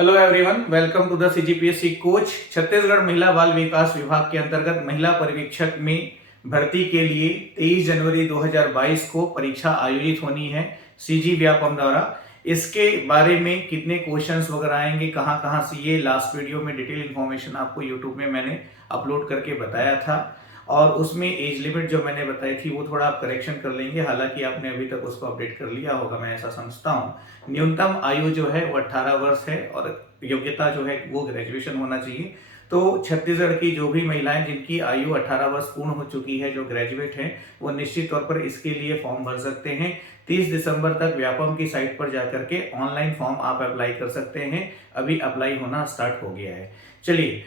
Hello everyone, welcome to the CGPSC coach. Chhattisgarh महिला बाल विकास विभाग के अंतर्गत महिला पर्यवेक्षक में भर्ती के लिए 23 जनवरी 2022 को परीक्षा आयोजित होनी है सीजी व्यापम द्वारा। इसके बारे में कितने क्वेश्चंस वगैरह आएंगे, कहां कहां से, ये लास्ट वीडियो में डिटेल इन्फॉर्मेशन आपको यूट्यूब में मैंने अपलोड करके बताया था। और उसमें एज लिमिट जो मैंने बताई थी वो थोड़ा आप करेक्शन कर लेंगे, हालांकि आपने अभी तक उसको अपडेट कर लिया होगा, मैं ऐसा समझता हूँ। न्यूनतम आयु जो है वो 18 वर्ष है और योग्यता जो है वो ग्रेजुएशन होना चाहिए। तो छत्तीसगढ़ की जो भी महिलाएं जिनकी आयु 18 वर्ष पूर्ण हो चुकी है, जो ग्रेजुएट हैं, वो निश्चित तौर पर इसके लिए फॉर्म भर सकते हैं। 30 दिसंबर तक व्यापम की साइट पर जाकर के ऑनलाइन फॉर्म आप अप्लाई कर सकते हैं। अभी अप्लाई होना स्टार्ट हो गया है। चलिए,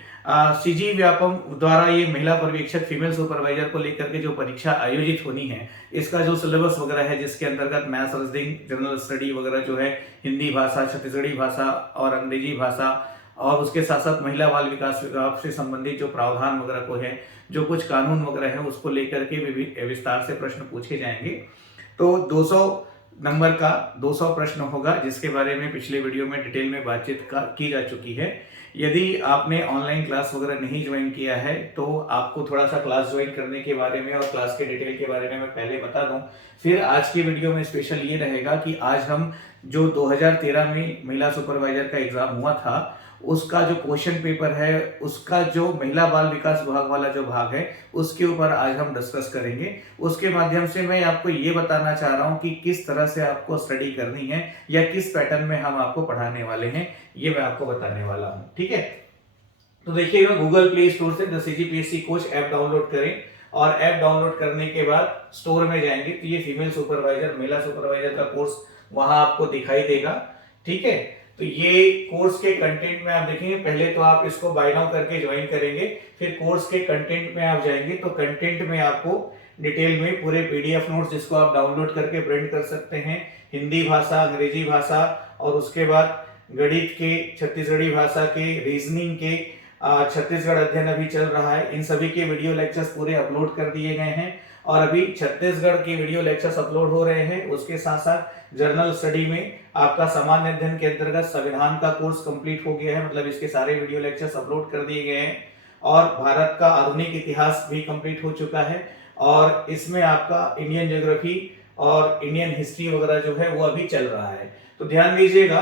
सीजी व्यापम द्वारा ये महिला पर्यवेक्षक फीमेल सुपरवाइजर को लेकर के जो परीक्षा आयोजित होनी है, इसका जो सिलेबस वगैरह है, जिसके अंतर्गत मैथ्स, रीजनिंग, जनरल स्टडी वगैरह जो है, हिंदी भाषा, छत्तीसगढ़ी भाषा और अंग्रेजी भाषा, और उसके साथ साथ महिला बाल विकास विभाग से संबंधित जो प्रावधान वगैरह को है, जो कुछ कानून वगैरह है, उसको लेकर के विस्तार से प्रश्न पूछे जाएंगे। तो 200 नंबर का 200 प्रश्न होगा, जिसके बारे में पिछले वीडियो में डिटेल में बातचीत की जा चुकी है। यदि आपने ऑनलाइन क्लास वगैरह नहीं ज्वाइन किया है तो आपको थोड़ा सा क्लास ज्वाइन करने के बारे में और क्लास के डिटेल के बारे में मैं पहले बता दूं। फिर आज की वीडियो में स्पेशल ये रहेगा कि आज हम जो 2013 में महिला सुपरवाइजर का एग्जाम हुआ था, उसका जो क्वेश्चन पेपर है, उसका जो महिला बाल विकास विभाग वाला जो भाग है, उसके ऊपर आज हम डिस्कस करेंगे। उसके माध्यम से मैं आपको ये बताना चाह रहा हूँ कि किस तरह से आपको स्टडी करनी है या किस पैटर्न में हम आपको पढ़ाने वाले हैं, ये मैं आपको बताने वाला हूँ। ठीक है, तो देखिएगा, गूगल प्ले स्टोर से the CGPSC coach app download करें और ऐप डाउनलोड करने के बाद स्टोर में जाएंगे तो ये फीमेल सुपरवाइजर, महिला सुपरवाइजर का कोर्स वहां आपको दिखाई देगा। ठीक है, तो ये कोर्स के कंटेंट में आप देखेंगे, पहले तो आप इसको बाय नाउ करके ज्वाइन करेंगे, फिर कोर्स के कंटेंट में आप जाएंगे तो कंटेंट में आपको डिटेल में पूरे पीडीएफ नोट्स, जिसको आप डाउनलोड करके प्रिंट कर सकते हैं, हिंदी भाषा, अंग्रेजी भाषा और उसके बाद गणित के, छत्तीसगढ़ी भाषा के, रीजनिंग के, छत्तीसगढ़ अध्ययन अभी चल रहा है, इन सभी के वीडियो लेक्चर्स पूरे अपलोड कर दिए गए हैं। और अभी छत्तीसगढ़ के वीडियो लेक्चर्स अपलोड हो रहे हैं। उसके साथ साथ जर्नल स्टडी में आपका सामान्य अध्ययन के अंतर्गत संविधान का कोर्स कंप्लीट हो गया है, मतलब इसके सारे वीडियो लेक्चर्स अपलोड कर दिए गए हैं। और भारत का आधुनिक इतिहास भी कंप्लीट हो चुका है और इसमें आपका इंडियन ज्योग्राफी और इंडियन हिस्ट्री वगैरह जो है वो अभी चल रहा है। तो ध्यान दीजिएगा,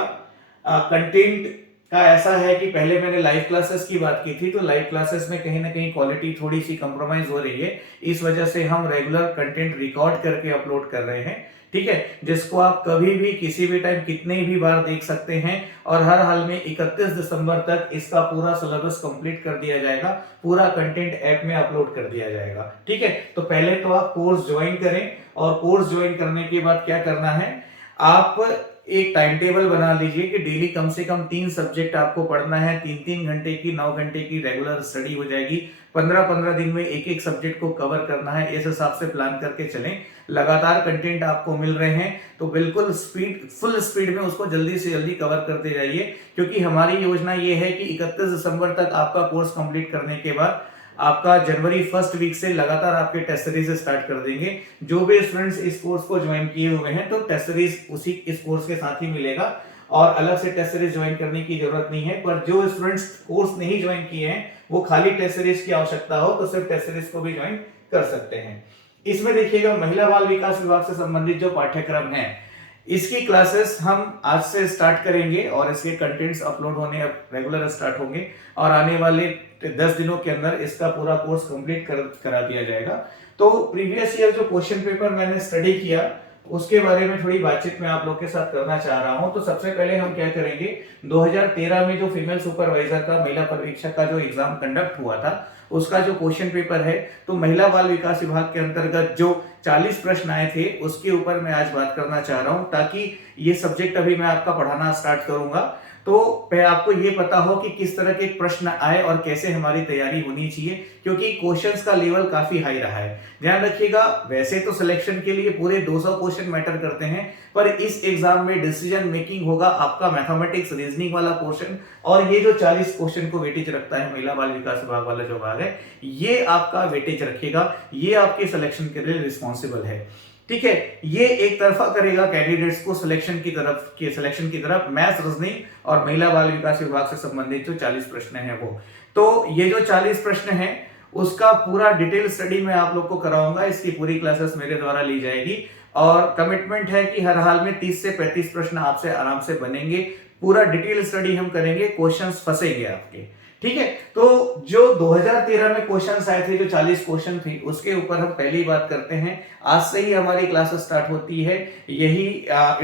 कंटेंट का ऐसा है कि पहले मैंने लाइव क्लासेस की बात की थी, तो लाइव क्लासेस में कहीं ना कहीं क्वालिटी थोड़ी सी कंप्रोमाइज हो रही है। इस वजह से हम रेगुलर कंटेंट रिकॉर्ड करके अपलोड कर रहे हैं। ठीक है, जिसको आप कभी भी किसी भी टाइम कितने भी बार देख सकते हैं और हर हाल में 31 दिसंबर तक इसका पूरा सिलेबस कंप्लीट कर दिया जाएगा, पूरा कंटेंट ऐप में अपलोड कर दिया जाएगा। ठीक है, तो पहले तो आप कोर्स ज्वाइन करें और कोर्स ज्वाइन करने के बाद क्या करना है, आप एक टाइम टेबल बना लीजिए कि डेली कम से कम 3 सब्जेक्ट आपको पढ़ना है। 3-3 घंटे की, 9 घंटे की रेगुलर स्टडी हो जाएगी। 15-15 दिन में एक एक सब्जेक्ट को कवर करना है, इस हिसाब से प्लान करके चलें। लगातार कंटेंट आपको मिल रहे हैं तो बिल्कुल फुल स्पीड में उसको जल्दी से जल्दी कवर करते जाइए, क्योंकि हमारी योजना ये है कि 31 दिसंबर तक आपका कोर्स कंप्लीट करने के बाद आपका जनवरी फर्स्ट वीक से लगातार आपके टेस्ट सीरीज स्टार्ट कर देंगे। जो भी स्टूडेंट्स इस कोर्स को ज्वाइन किए हुए हैं तो टेस्ट सीरीज उसी इस कोर्स के साथ ही मिलेगा और अलग से टेस्ट सीरीज ज्वाइन करने की जरूरत नहीं है। पर जो स्टूडेंट्स कोर्स नहीं ज्वाइन किए हैं, वो खाली टेस्ट सीरीज की आवश्यकता हो तो सिर्फ टेस्ट सीरीज को भी ज्वाइन कर सकते हैं। इसमें देखिएगा, महिला बाल विकास विभाग से संबंधित जो पाठ्यक्रम है, इसकी क्लासेस हम आज से स्टार्ट करेंगे और इसके कंटेंट्स अपलोड होने अब रेगुलर स्टार्ट होंगे और आने वाले 10 दिनों के अंदर इसका पूरा कोर्स कंप्लीट करा दिया जाएगा। तो प्रीवियस ईयर जो क्वेश्चन पेपर मैंने स्टडी किया, उसके बारे में थोड़ी बातचीत मैं आप लोग के साथ करना चाह रहा हूं। तो सबसे पहले हम क्या करेंगे, 2013 में जो फीमेल सुपरवाइजर का, महिला पर्यवेक्षक का जो एग्जाम कंडक्ट हुआ था, उसका जो क्वेश्चन पेपर है, तो महिला बाल विकास विभाग के अंतर्गत जो 40 प्रश्न आए थे उसके ऊपर मैं आज बात करना चाह रहा हूं, ताकि ये सब्जेक्ट अभी मैं आपका पढ़ाना स्टार्ट करूंगा तो आपको ये पता हो कि किस तरह के प्रश्न आए और कैसे हमारी तैयारी होनी चाहिए, क्योंकि क्वेश्चंस का लेवल काफी हाई रहा है। ध्यान रखिएगा, वैसे तो सिलेक्शन के लिए पूरे 200 क्वेश्चन मैटर करते हैं, पर इस एग्जाम में डिसीजन मेकिंग होगा आपका मैथमेटिक्स, रीजनिंग वाला पोर्शन, और ये जो 40 क्वेश्चन को वेटेज रखता है महिला बाल विकास विभाग वाला जो भाग है, ये आपका वेटेज रखेगा, ये आपके सिलेक्शन के लिए रिस्पॉन्सिबल है। ठीक है, ये एक तरफा करेगा कैंडिडेट्स को सिलेक्शन की तरफ मैथ्स, रीजनिंग और महिला बाल विकास विभाग से संबंधित जो 40 प्रश्न है वो। तो ये जो 40 प्रश्न है उसका पूरा डिटेल स्टडी मैं आप लोग को कराऊंगा, इसकी पूरी क्लासेस मेरे द्वारा ली जाएगी और कमिटमेंट है कि हर हाल में 30 से 35 प्रश्न आपसे आराम से बनेंगे। पूरा डिटेल स्टडी हम करेंगे, क्वेश्चंस फंसेंगे आपके, ठीक है। तो जो 2013 में क्वेश्चंस आए थे, जो 40 क्वेश्चन थे, उसके ऊपर हम पहली बात करते हैं। आज से ही हमारी क्लासेस स्टार्ट होती है, यही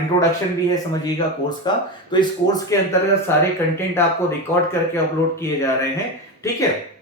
इंट्रोडक्शन भी है समझिएगा कोर्स का। तो इस कोर्स के अंतर्गत सारे कंटेंट आपको रिकॉर्ड करके अपलोड किए जा रहे हैं, ठीक है।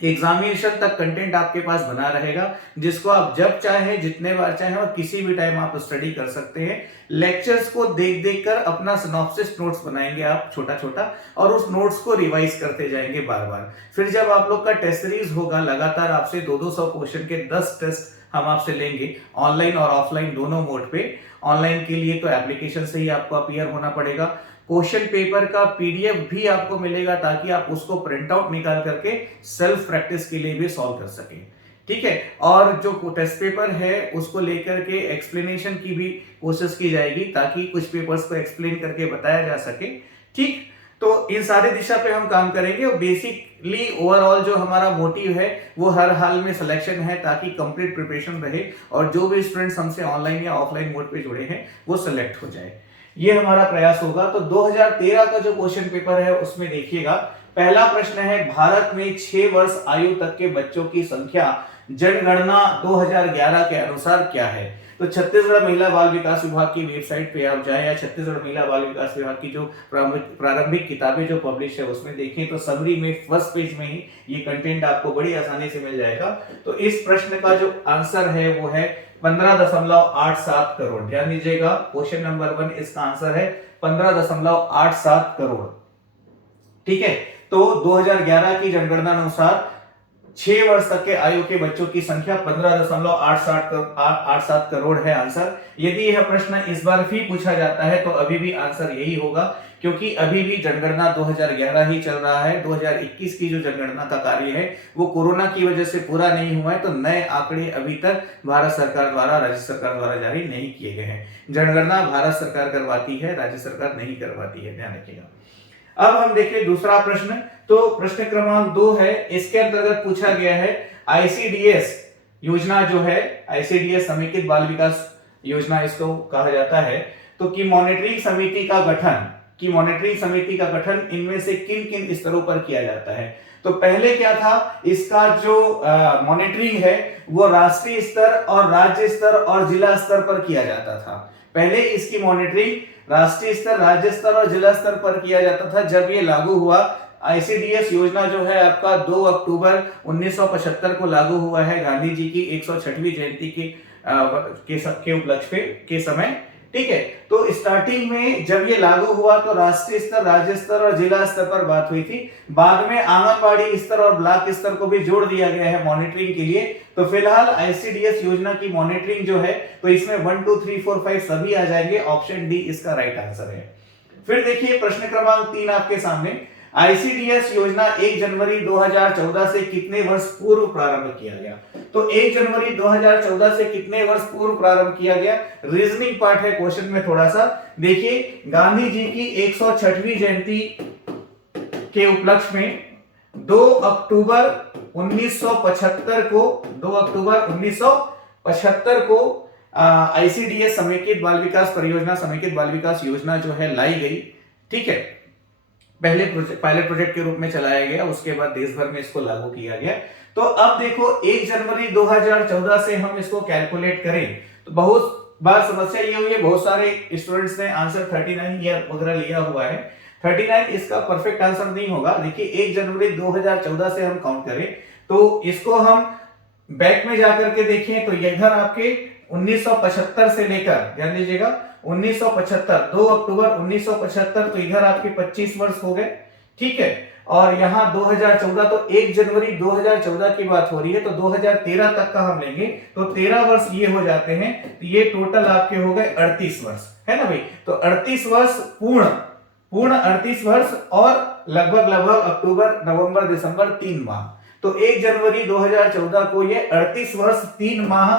एग्जामिनेशन तक कंटेंट आपके पास बना रहेगा, जिसको आप जब चाहे, जितने बार चाहे और किसी भी टाइम आप स्टडी कर सकते हैं। लेक्चर्स को देख देख कर अपना सिनॉप्सिस नोट्स बनाएंगे आप छोटा छोटा, और उस नोट्स को रिवाइज करते जाएंगे बार बार। फिर जब आप लोग का टेस्ट सीरीज होगा, लगातार आपसे 200 क्वेश्चन के 10 टेस्ट हम आपसे लेंगे, ऑनलाइन और ऑफलाइन दोनों मोड पे। ऑनलाइन के लिए तो एप्लीकेशन से ही आपको अपीयर होना पड़ेगा। क्वेश्चन पेपर का पीडीएफ भी आपको मिलेगा ताकि आप उसको प्रिंट आउट निकाल करके सेल्फ प्रैक्टिस के लिए भी सॉल्व कर सकें, ठीक है। और जो टेस्ट पेपर है उसको लेकर के एक्सप्लेनेशन की भी कोशिश की जाएगी ताकि कुछ पेपर्स को एक्सप्लेन करके बताया जा सके, ठीक। तो इन सारे दिशा पे हम काम करेंगे और बेसिकली ओवरऑल जो हमारा मोटिव है वो हर हाल में सिलेक्शन है, ताकि कंप्लीट प्रिपरेशन रहे और जो भी स्टूडेंट्स हमसे ऑनलाइन या ऑफलाइन मोड पे जुड़े हैं वो सिलेक्ट हो जाए, ये हमारा प्रयास होगा। तो 2013 का जो क्वेश्चन पेपर है उसमें देखिएगा, पहला प्रश्न है, भारत में 6 वर्ष आयु तक के बच्चों की संख्या जनगणना 2011 के अनुसार क्या है। तो छत्तीसगढ़ महिला बाल विकास विभाग की वेबसाइट पे आप जाएं या छत्तीसगढ़ महिला बाल विकास विभाग की जो प्रारंभिक किताबें जो पब्लिश है उसमें देखें, तो समरी में फर्स्ट पेज में ही ये कंटेंट आपको बड़ी आसानी से मिल जाएगा। तो इस प्रश्न का जो आंसर है वो है 15.87 करोड़। ध्यान दीजिएगा, क्वेश्चन नंबर 1 इसका आंसर है 15.87 करोड़, ठीक है। तो 2011 की जनगणना अनुसार 6 वर्ष तक के आयु के बच्चों की संख्या 15.87 करोड़ है आंसर। यदि यह प्रश्न इस बार भी पूछा जाता है तो अभी भी आंसर यही होगा, क्योंकि अभी भी जनगणना 2011 ही चल रहा है। 2021 की जो जनगणना का कार्य है वो कोरोना की वजह से पूरा नहीं हुआ है, तो नए आंकड़े अभी तक भारत सरकार द्वारा, राज्य सरकार द्वारा जारी नहीं किए गए हैं। जनगणना भारत सरकार करवाती है, राज्य सरकार नहीं करवाती है, ध्यान रखिएगा। अब हम देखिए दूसरा प्रश्न, तो प्रश्न क्रमांक 2 है, इसके अंतर्गत पूछा गया है आईसीडीएस योजना जो है, आईसीडीएस समेकित बाल विकास योजना इसको कहा जाता है, तो की मॉनिटरिंग समिति का गठन इनमें से किन किन स्तरों पर किया जाता है। तो पहले क्या था, इसका जो मॉनिटरिंग है वो राष्ट्रीय स्तर और राज्य स्तर और जिला स्तर पर किया जाता था। पहले इसकी मॉनिटरिंग राष्ट्रीय स्तर, राज्य स्तर और जिला स्तर पर किया जाता था। जब ये लागू हुआ, आईसीडीएस योजना जो है आपका 2 अक्टूबर 1975 को लागू हुआ है, गांधी जी की 106वीं जयंती के उपलक्ष्य के समय, ठीक है। तो स्टार्टिंग में जब ये लागू हुआ तो राष्ट्रीय स्तर, राज्य स्तर और जिला स्तर पर बात हुई थी। बाद में आंगनबाड़ी स्तर और ब्लॉक स्तर को भी जोड़ दिया गया है मॉनिटरिंग के लिए। तो फिलहाल आईसीडीएस योजना की मॉनिटरिंग जो है, तो इसमें 1 2 3 4 5 सभी आ जाएंगे, ऑप्शन डी इसका राइट आंसर है। फिर देखिए प्रश्न क्रमांक 3 आपके सामने, आईसीडीएस योजना 1 जनवरी 2014 से कितने वर्ष पूर्व प्रारंभ किया गया। तो 1 जनवरी 2014 से कितने वर्ष पूर्व प्रारंभ किया गया, रीजनिंग पार्ट है क्वेश्चन में थोड़ा सा। देखिए, गांधी जी की 106वीं जयंती के उपलक्ष्य में 2 अक्टूबर 1975 को आईसीडीएस समेकित बाल विकास परियोजना, समेकित बाल विकास योजना जो है लाई गई, ठीक है। पहले प्रोजेक्ट के रूप में चलाया गया, उसके बाद देश भर में इसको लागू किया गया। तो अब देखो 1 जनवरी 2014 से हम इसको कैलकुलेट करें तो बहुत बार समस्या ये हुई है, बहुत सारे स्टूडेंट्स ने आंसर 39 ईयर वगैरह लिया हुआ है। 39 इसका परफेक्ट आंसर नहीं होगा। देखिए 1 जनवरी 2014 से हम काउंट करें तो इसको हम बैक में जाकर के देखें तो इधर आपके 1975 से लेकर, ध्यान दीजिएगा 1975, 2 अक्टूबर 1975, तो इधर आपके 25 वर्ष हो गए, ठीक है। और यहाँ 2014, तो 1 जनवरी 2014 की बात हो रही है, तो 2013 तक का हम लेंगे तो 13 वर्ष ये हो जाते हैं। तो ये टोटल आपके हो गए 38 वर्ष, है ना भाई। तो 38 वर्ष पूर्ण 38 वर्ष और लगभग अक्टूबर, नवंबर, दिसंबर 3 माह। तो 1 जनवरी 2014 को ये 38 वर्ष 3 माह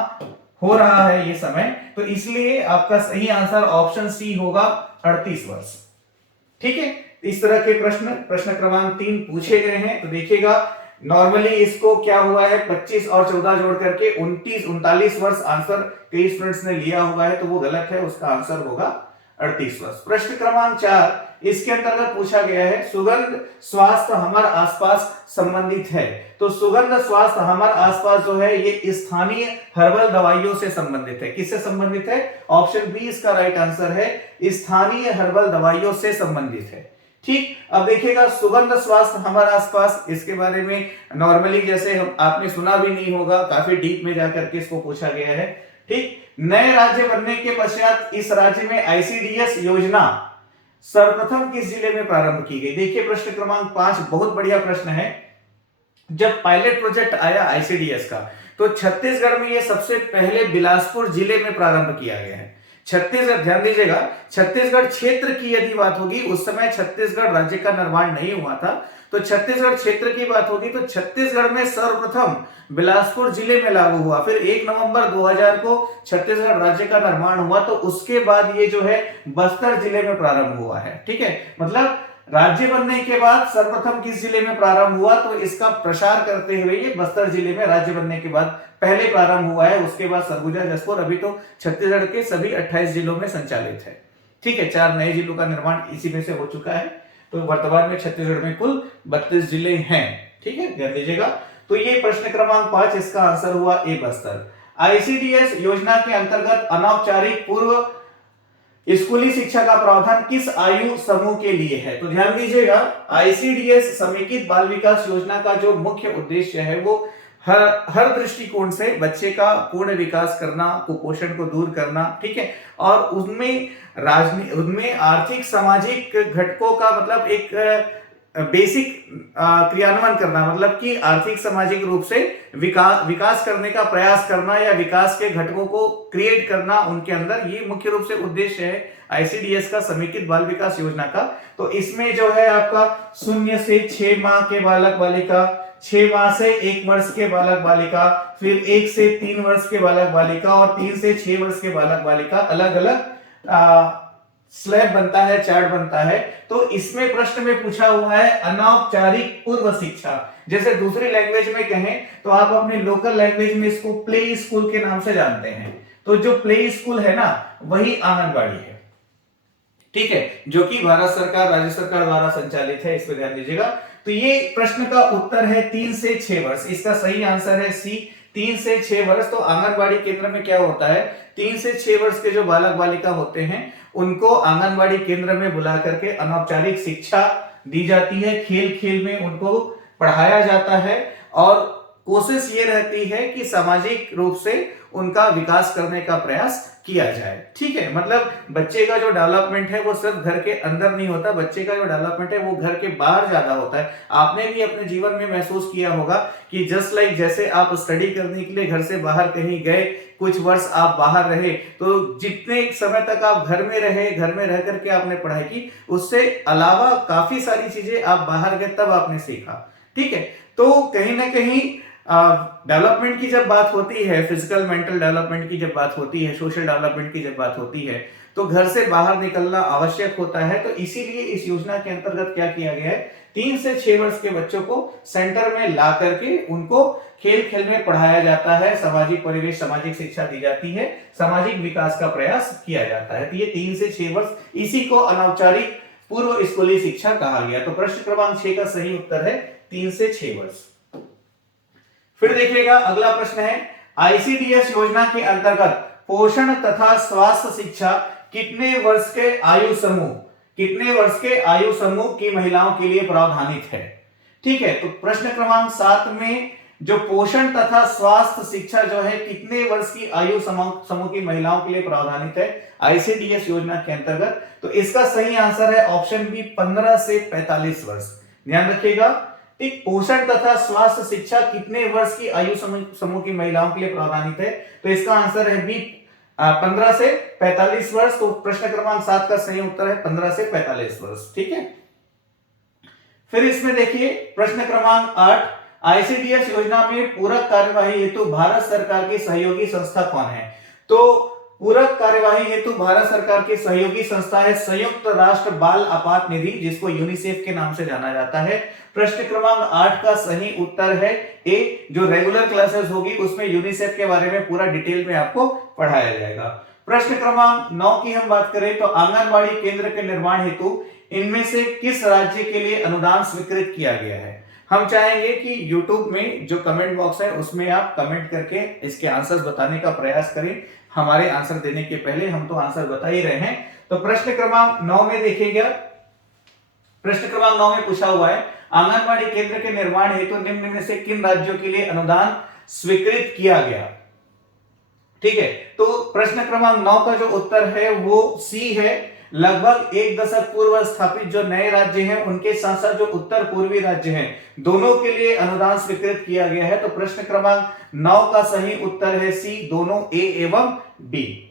हो रहा है ये समय, तो इसलिए आपका सही आंसर ऑप्शन सी होगा 38 वर्ष। ठीक है, इस तरह के प्रश्न क्रमांक 3 पूछे गए हैं। तो देखिएगा नॉर्मली इसको क्या हुआ है, 25 और 14 जोड़ करके 39 वर्ष आंसर कई स्टूडेंट्स ने लिया हुआ है, तो वो गलत है, उसका आंसर होगा 38 वर्ष। प्रश्न क्रमांक 4 इसके अंतर्गत पूछा गया है सुगंध स्वास्थ्य हमारे आसपास संबंधित है। तो सुगंध स्वास्थ्य हमारे आसपास जो है ये स्थानीय हर्बल दवाइयों से संबंधित है। किससे संबंधित है? ऑप्शन बी इसका राइट आंसर है, स्थानीय हर्बल दवाइयों से संबंधित है। ठीक, अब देखिएगा सुगंध स्वास्थ्य हमारे आसपास, इसके बारे में नॉर्मली जैसे आपने सुना भी नहीं होगा, काफी डीप में जाकर के इसको पूछा गया है। ठीक, नए राज्य बनने के पश्चात इस राज्य में आईसीडीएस योजना सर्वप्रथम किस जिले में प्रारंभ की गई? देखिए प्रश्न क्रमांक 5 बहुत बढ़िया प्रश्न है। जब पायलट प्रोजेक्ट आया आईसीडीएस का, तो छत्तीसगढ़ में यह सबसे पहले बिलासपुर जिले में प्रारंभ किया गया है। छत्तीसगढ़, ध्यान दीजिएगा, छत्तीसगढ़ क्षेत्र की यदि बात होगी, उस समय छत्तीसगढ़ राज्य का निर्माण नहीं हुआ था, तो छत्तीसगढ़ क्षेत्र की बात होगी तो छत्तीसगढ़ में सर्वप्रथम बिलासपुर जिले में लागू हुआ। फिर 1 नवंबर 2000 को छत्तीसगढ़ राज्य का निर्माण हुआ, तो उसके बाद ये जो है बस्तर जिले में प्रारंभ हुआ है। ठीक है, मतलब राज्य बनने के बाद सर्वप्रथम किस जिले में प्रारंभ हुआ, तो इसका प्रसार करते हुए ये बस्तर जिले में राज्य बनने के बाद पहले प्रारंभ हुआ है। उसके बाद सरगुजा, जसपुर, अभी तो छत्तीसगढ़ के सभी 28 जिलों में संचालित है। ठीक है, 4 नए जिलों का निर्माण इसी में से हो चुका है। तो वर्तमान में छत्तीसगढ़ में कुल 32 जिले हैं। ठीक है, ध्यान दीजिएगा। तो ये प्रश्न क्रमांक 5 इसका आंसर हुआ ए बस्तर। आईसीडीएस योजना के अंतर्गत अनौपचारिक पूर्व स्कूली शिक्षा का प्रावधान किस आयु समूह के लिए है? तो ध्यान दीजिएगा, आईसीडीएस समेकित बाल विकास योजना का जो मुख्य उद्देश्य है वो हर दृष्टिकोण से बच्चे का पूर्ण विकास करना, कुपोषण को दूर करना, ठीक है, और उनमें आर्थिक सामाजिक घटकों का मतलब एक बेसिक क्रियान्वयन करना, मतलब कि आर्थिक सामाजिक रूप से विकास करने का प्रयास करना या विकास के घटकों को क्रिएट करना उनके अंदर, ये मुख्य रूप से उद्देश्य है आईसीडीएस का, समेकित बाल विकास योजना का। तो इसमें जो है आपका 0 से 6 माह के बालक बालिका, 6 माह से 1 वर्ष के बालक बालिका, फिर 1 से 3 वर्ष के बालक बालिका और 3 से 6 वर्ष के बालक बालिका, अलग अलग स्लैब बनता है, चार्ट बनता है। तो इसमें प्रश्न में पूछा हुआ है अनौपचारिक पूर्व शिक्षा। जैसे दूसरी लैंग्वेज में कहें तो आप अपने लोकल लैंग्वेज में इसको प्ले स्कूल के नाम से जानते हैं। तो जो प्ले स्कूल है ना, वही आंगनबाड़ी है। ठीक है, जो कि भारत सरकार, राज्य सरकार द्वारा संचालित है, इस पर ध्यान दीजिएगा। तो ये प्रश्न का उत्तर है 3 से 6 वर्ष। इसका सही आंसर है सी, 3 से 6 वर्ष। तो आंगनबाड़ी केंद्र में क्या होता है, 3 से 6 वर्ष के जो बालक बालिका होते हैं उनको आंगनबाड़ी केंद्र में बुला करके अनौपचारिक शिक्षा दी जाती है। खेल खेल में उनको पढ़ाया जाता है और कोशिश ये रहती है कि सामाजिक रूप से उनका विकास करने का प्रयास किया जाए। ठीक है, मतलब बच्चे का जो डेवलपमेंट है वो सिर्फ घर के अंदर नहीं होता, बच्चे का जो डेवलपमेंट है वो घर के बाहर ज्यादा होता है। आपने भी अपने जीवन में महसूस किया होगा कि जस्ट लाइक जैसे आप स्टडी करने के लिए घर से बाहर कहीं गए, कुछ वर्ष आप बाहर रहे, तो जितने समय तक आप घर में रहे, घर में रह करके आपने पढ़ाई की, उससे अलावा काफी सारी चीजें आप बाहर गए तब आपने सीखा। ठीक है, तो कहीं ना कहीं डेवलपमेंट की जब बात होती है, फिजिकल मेंटल डेवलपमेंट की जब बात होती है, सोशल डेवलपमेंट की जब बात होती है, तो घर से बाहर निकलना आवश्यक होता है। तो इसीलिए इस योजना के अंतर्गत क्या किया गया है, 3 से 6 वर्ष के बच्चों को सेंटर में ला करके उनको खेल खेल में पढ़ाया जाता है, सामाजिक परिवेश, सामाजिक शिक्षा दी जाती है, सामाजिक विकास का प्रयास किया जाता है। तो ये 3 से 6 वर्ष, इसी को अनौपचारिक पूर्व स्कूली शिक्षा कहा गया। तो प्रश्न क्रमांक 6 का सही उत्तर है 3 से 6 वर्ष। फिर देखिएगा अगला प्रश्न है, आईसीडीएस योजना के अंतर्गत पोषण तथा स्वास्थ्य शिक्षा कितने वर्ष के आयु समूह की महिलाओं के लिए प्रावधानित है? ठीक है, तो प्रश्न क्रमांक 7 में जो पोषण तथा स्वास्थ्य शिक्षा जो है कितने वर्ष की आयु समूह की महिलाओं के लिए प्रावधानित है आईसीडीएस योजना के अंतर्गत? तो इसका सही आंसर है ऑप्शन बी, 15 से 45 वर्ष। ध्यान रखिएगा, ठीक, पोषण तथा स्वास्थ्य शिक्षा कितने वर्ष की आयु समूह की महिलाओं के लिए प्रावधानित है? तो इसका आंसर है बी, 15 से 45 वर्ष। तो प्रश्न क्रमांक 7 का सही उत्तर है 15 से 45 वर्ष। ठीक है, फिर इसमें देखिए प्रश्न क्रमांक 8, आईसीडीएस योजना में पूरक कार्यवाही हेतु भारत सरकार की सहयोगी संस्था कौन है? तो पूरक कार्यवाही हेतु भारत सरकार की सहयोगी संस्था है संयुक्त राष्ट्र बाल आपात निधि, जिसको यूनिसेफ के नाम से जाना जाता है। प्रश्न क्रमांक 8 का सही उत्तर है ए। जो रेगुलर क्लासेस होगी उसमें यूनिसेफ के बारे में पूरा डिटेल में आपको पढ़ाया जाएगा। प्रश्न क्रमांक 9 की हम बात करें तो आंगनबाड़ी केंद्र के निर्माण हेतु इनमें से किस राज्य के लिए अनुदान स्वीकृत किया गया है? हम चाहेंगे कि YouTube में जो कमेंट बॉक्स है उसमें आप कमेंट करके इसके आंसर्स बताने का प्रयास करें। हमारे आंसर देने के पहले हम तो आंसर बता ही रहे हैं। तो प्रश्न क्रमांक 9 में देखिएगा, प्रश्न क्रमांक 9 में पूछा हुआ है आंगनबाड़ी केंद्र के निर्माण हेतु निम्न में से किन राज्यों के लिए अनुदान स्वीकृत किया गया? ठीक है, तो प्रश्न क्रमांक 9 का जो उत्तर है वो सी है। लगभग एक दशक पूर्व स्थापित जो नए राज्य हैं उनके साथ साथ जो उत्तर पूर्वी राज्य हैं दोनों के लिए अनुदान स्वीकृत किया गया है। तो प्रश्न क्रमांक 9 का सही उत्तर है सी, दोनों ए एवं बी।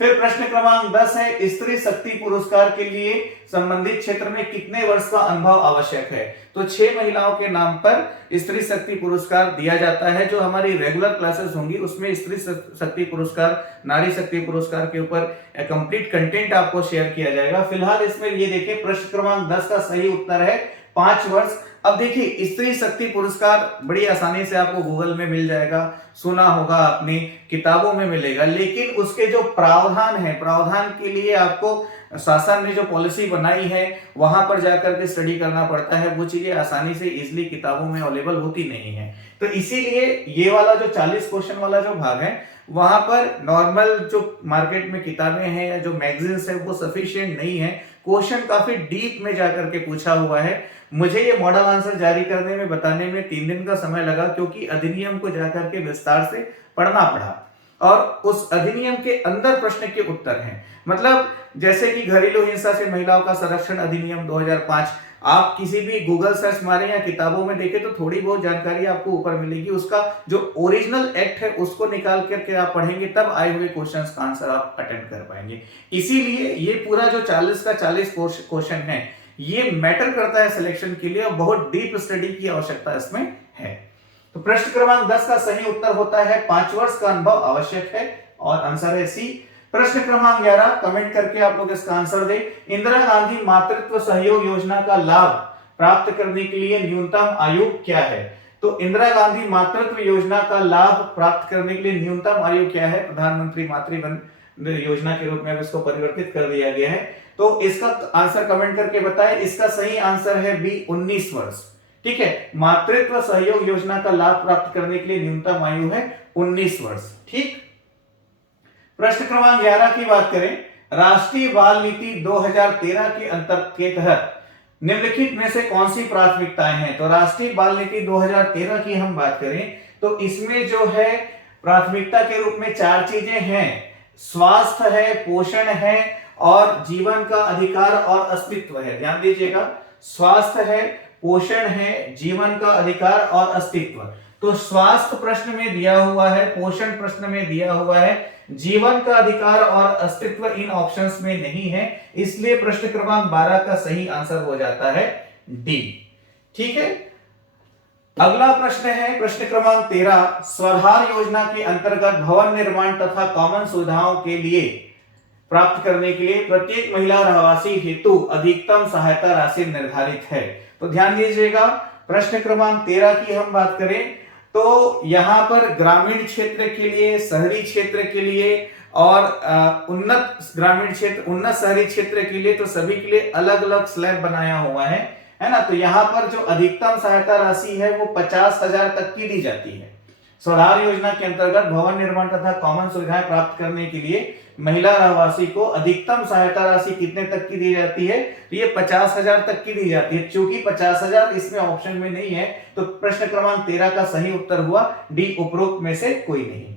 फिर प्रश्न क्रमांक 10 है स्त्री शक्ति पुरस्कार के लिए संबंधित क्षेत्र में कितने वर्ष का अनुभव आवश्यक है? तो 6 महिलाओं के नाम पर स्त्री शक्ति पुरस्कार दिया जाता है। जो हमारी रेगुलर क्लासेस होंगी उसमें स्त्री शक्ति पुरस्कार, नारी शक्ति पुरस्कार के ऊपर कंप्लीट कंटेंट आपको शेयर किया जाएगा। फिलहाल इसमें ये देखिए प्रश्न क्रमांक 10 का सही उत्तर है 5 वर्ष। अब देखिए स्त्री शक्ति पुरस्कार बड़ी आसानी से आपको गूगल में मिल जाएगा, सुना होगा आपने, किताबों में मिलेगा, लेकिन उसके जो प्रावधान है, प्रावधान के लिए आपको शासन ने जो पॉलिसी बनाई है वहां पर जाकर के स्टडी करना पड़ता है। वो चीजें आसानी से इजिली किताबों में अवेलेबल होती नहीं है। तो इसीलिए ये वाला जो 40 क्वेश्चन वाला जो भाग है वहां पर नॉर्मल जो मार्केट में किताबें हैं या जो मैगजीन्स है वो सफिशिएंट नहीं है। क्वेश्चन काफी डीप में जाकर के पूछा हुआ है। मुझे ये मॉडल आंसर जारी करने में, बताने में 3 दिन का समय लगा, क्योंकि अधिनियम को जाकर के विस्तार से पढ़ना पड़ा और उस अधिनियम के अंदर प्रश्न के उत्तर हैं। मतलब जैसे कि घरेलू हिंसा से महिलाओं का संरक्षण अधिनियम 2005, आप किसी भी गूगल सर्च मारें या किताबों में देखें तो थोड़ी बहुत जानकारी आपको ऊपर मिलेगी। उसका जो ओरिजिनल एक्ट है उसको निकाल करके आप पढ़ेंगे, तब आए हुए क्वेश्चंस का आंसर आप अटेंड कर पाएंगे। इसीलिए ये पूरा जो 40 का 40 क्वेश्चन है ये मैटर करता है सिलेक्शन के लिए और बहुत डीप स्टडी की आवश्यकता इसमें है। तो प्रश्न क्रमांक 10 का सही उत्तर होता है 5 वर्ष का अनुभव आवश्यक है और आंसर है सी। प्रश्न क्रमांक 11, कमेंट करके आप लोग इसका आंसर दें। इंदिरा गांधी मातृत्व सहयोग योजना का लाभ प्राप्त करने के लिए न्यूनतम आयु क्या है? तो इंदिरा गांधी मातृत्व योजना का लाभ प्राप्त करने के लिए न्यूनतम आयु क्या है? प्रधानमंत्री मातृ योजना के रूप में अब इसको परिवर्तित कर दिया गया है। तो इसका आंसर कमेंट करके बताएं। इसका सही आंसर है बी, 19 वर्ष। ठीक है, मातृत्व सहयोग योजना का लाभ प्राप्त करने के लिए न्यूनतम आयु है 19 वर्ष। ठीक, प्रश्न क्रमांक 11 की बात करें, राष्ट्रीय बाल नीति 2013 के तहत निम्नलिखित में से कौन सी प्राथमिकताएं हैं? तो राष्ट्रीय बाल नीति 2013 की हम बात करें तो इसमें जो है प्राथमिकता के रूप में 4 चीजें हैं। स्वास्थ्य है, पोषण है और जीवन का अधिकार और अस्तित्व है। ध्यान दीजिएगा, स्वास्थ्य है, पोषण है, जीवन का अधिकार और अस्तित्व। तो स्वास्थ्य प्रश्न में दिया हुआ है, पोषण प्रश्न में दिया हुआ है, जीवन का अधिकार और अस्तित्व इन ऑप्शंस में नहीं है, इसलिए प्रश्न क्रमांक 12 का सही आंसर हो जाता है डी। ठीक है, अगला प्रश्न है प्रश्न क्रमांक 13, स्वधार योजना के अंतर्गत भवन निर्माण तथा कॉमन सुविधाओं के लिए प्राप्त करने के लिए प्रत्येक महिला रहवासी हेतु अधिकतम सहायता राशि निर्धारित है। तो ध्यान दीजिएगा, प्रश्न क्रमांक 13 की हम बात करें तो यहां पर ग्रामीण क्षेत्र के लिए, शहरी क्षेत्र के लिए और उन्नत ग्रामीण क्षेत्र, उन्नत शहरी क्षेत्र के लिए, तो सभी के लिए अलग अलग स्लैब बनाया हुआ है ना। तो यहाँ पर जो अधिकतम सहायता राशि है वो 50,000 तक की दी जाती है। स्वधार योजना के अंतर्गत भवन निर्माण तथा कॉमन सुविधाएं प्राप्त करने के लिए महिला रहवासी को अधिकतम सहायता राशि कितने तक की दी जाती है? तो ये 50,000 तक की दी जाती है। चूंकि 50,000 इसमें ऑप्शन में नहीं है तो प्रश्न क्रमांक 13 का सही उत्तर हुआ डी, उपरोक्त में से कोई नहीं।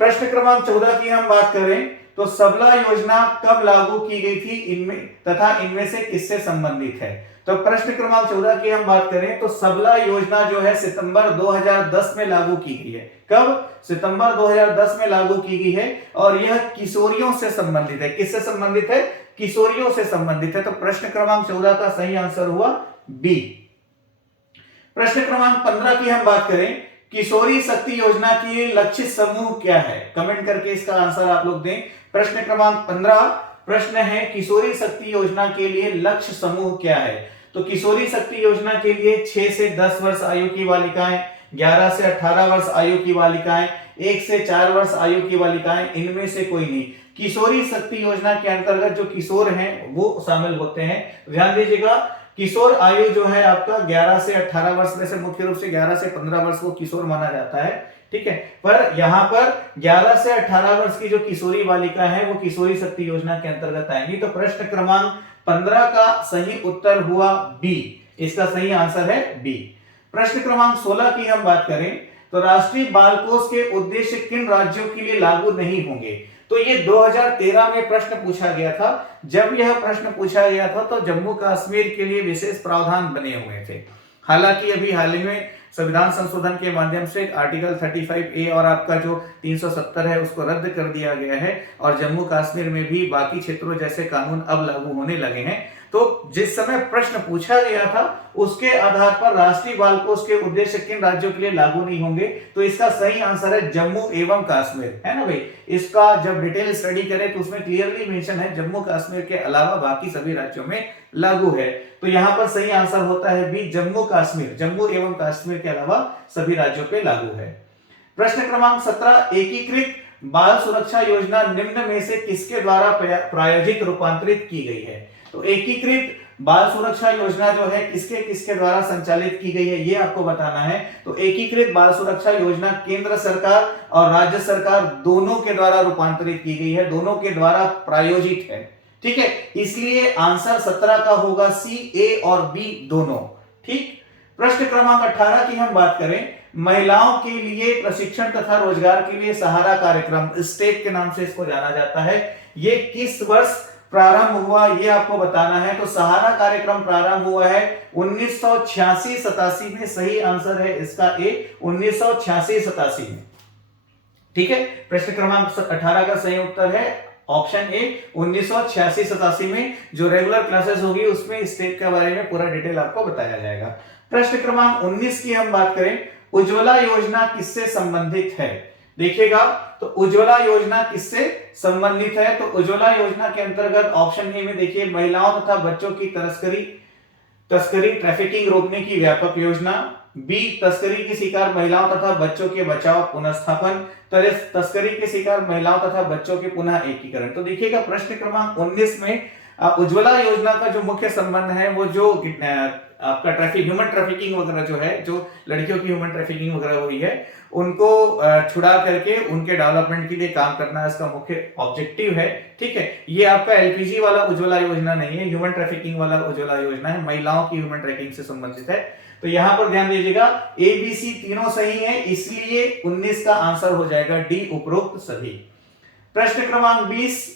प्रश्न क्रमांक 14 की हम बात करें तो सबला योजना कब लागू की गई थी इनमें तथा इनमें से किससे संबंधित है? तो प्रश्न क्रमांक 14 की हम बात करें तो सबला योजना जो है सितंबर 2010 में लागू की गई है। कब? सितंबर 2010 में लागू की गई है और यह किशोरियों से संबंधित है। किससे संबंधित है? किशोरियों से संबंधित है। तो प्रश्न क्रमांक 14 का सही आंसर हुआ बी। प्रश्न क्रमांक 15 की हम बात करें, किशोरी शक्ति योजना की लक्षित समूह क्या है? कमेंट करके इसका आंसर आप लोग दें। प्रश्न क्रमांक 15 प्रश्न है, किशोरी शक्ति योजना के लिए लक्ष्य समूह क्या है? तो किशोरी शक्ति योजना के लिए 6 से 10 वर्ष आयु की बालिकाएं, 11 से 18 वर्ष आयु की बालिकाएं, 1 से 4 वर्ष आयु की बालिकाएं, इनमें से कोई नहीं। किशोरी शक्ति योजना के अंतर्गत जो किशोर हैं वो शामिल होते हैं। ध्यान दीजिएगा, किशोर आयु जो है आपका 11 से 18 वर्ष में से मुख्य रूप से 11 से 15 वर्ष को किशोर माना जाता है, ठीक है। पर यहाँ पर 11 से 18 वर्ष की जो किशोरी बालिका है वो किशोरी शक्ति योजना के अंतर्गत आएंगी। तो प्रश्न क्रमांक 15 का सही उत्तर हुआ बी, इसका सही आंसर है बी। प्रश्न क्रमांक 16 की हम बात करें तो राष्ट्रीय बाल कोष के उद्देश्य किन राज्यों के लिए लागू नहीं होंगे? तो ये 2013 में प्रश्न पूछा गया था। जब यह प्रश्न पूछा गया था तो जम्मू कश्मीर के लिए विशेष प्रावधान बने हुए थे। हालांकि अभी हाल ही में संविधान संशोधन के माध्यम से आर्टिकल 35A और आपका जो 370 है उसको रद्द कर दिया गया है और जम्मू कश्मीर में भी बाकी क्षेत्रों जैसे कानून अब लागू होने लगे हैं। तो जिस समय प्रश्न पूछा गया था उसके आधार पर राष्ट्रीय बाल कोष के उद्देश्य किन राज्यों के लिए लागू नहीं होंगे, तो इसका सही आंसर है जम्मू एवं कश्मीर, है ना भाई। इसका जब डिटेल स्टडी करें तो उसमें क्लियरली मेंशन है जम्मू कश्मीर के अलावा बाकी सभी राज्यों में लागू है। तो यहाँ पर सही आंसर होता है बी, जम्मू कश्मीर, जम्मू एवं कश्मीर के अलावा सभी राज्यों पे लागू है। प्रश्न क्रमांक 17, एकीकृत बाल सुरक्षा योजना निम्न में से किसके द्वारा प्रायोजित रूपांतरित की गई है? तो एकीकृत बाल सुरक्षा योजना जो है किसके किसके द्वारा संचालित की गई है ये आपको बताना है। तो एकीकृत बाल सुरक्षा योजना केंद्र सरकार और राज्य सरकार दोनों के द्वारा रूपांतरित की गई है, दोनों के द्वारा प्रायोजित है, ठीक है। इसलिए आंसर 17 का होगा सी, ए और बी दोनों, ठीक। प्रश्न क्रमांक 18 की हम बात करें, महिलाओं के लिए प्रशिक्षण तथा रोजगार के लिए सहारा कार्यक्रम, स्टेप के नाम से इसको जाना जाता है, ये किस वर्ष प्रारंभ हुआ ये आपको बताना है। तो सहारा कार्यक्रम प्रारंभ हुआ है 1986-87 में, सही आंसर है इसका ए, 1986-87 में, ठीक है। प्रश्न क्रमांक 18 का सही उत्तर है ऑप्शन ए, 1986-87 में जो रेगुलर क्लासेस होगी उसमें स्टेप के बारे में पूरा डिटेल आपको बताया जाएगा। प्रश्न क्रमांक 19 की हम बात करें, उज्ज्वला योजना किससे संबंधित है? देखिएगा, तो उज्ज्वला योजना किससे संबंधित है? तो उज्ज्वला योजना के अंतर्गत ऑप्शन ए में देखिए, महिलाओं तथा बच्चों की तस्करी ट्रैफिकिंग रोकने की व्यापक योजना, बी तस्करी के शिकार महिलाओं तथा बच्चों के बचाव पुनर्स्थापन, तस्करी के शिकार महिलाओं तथा बच्चों के पुनः एकीकरण। तो देखिएगा प्रश्न क्रमांक 19 में उज्ज्वला योजना का जो मुख्य संबंध है वो जो आपका ह्यूमन ट्रैफिकिंग वगैरह जो है, जो लड़कियों की ह्यूमन ट्रैफिकिंग वगैरह हुई है उनको छुड़ा करके उनके डेवलपमेंट के लिए काम करना इसका मुख्य ऑब्जेक्टिव है, ठीक है। ये आपका एलपीजी वाला उज्ज्वला योजना नहीं है, ह्यूमन ट्रैफिकिंग वाला उज्ज्वला योजना है, महिलाओं की ह्यूमन ट्रैफिकिंग से संबंधित है। तो यहां पर ध्यान दीजिएगा, ए बी सी तीनों सही है, इसलिए 19 का आंसर हो जाएगा डी, उपरोक्त सभी। प्रश्न क्रमांक 20,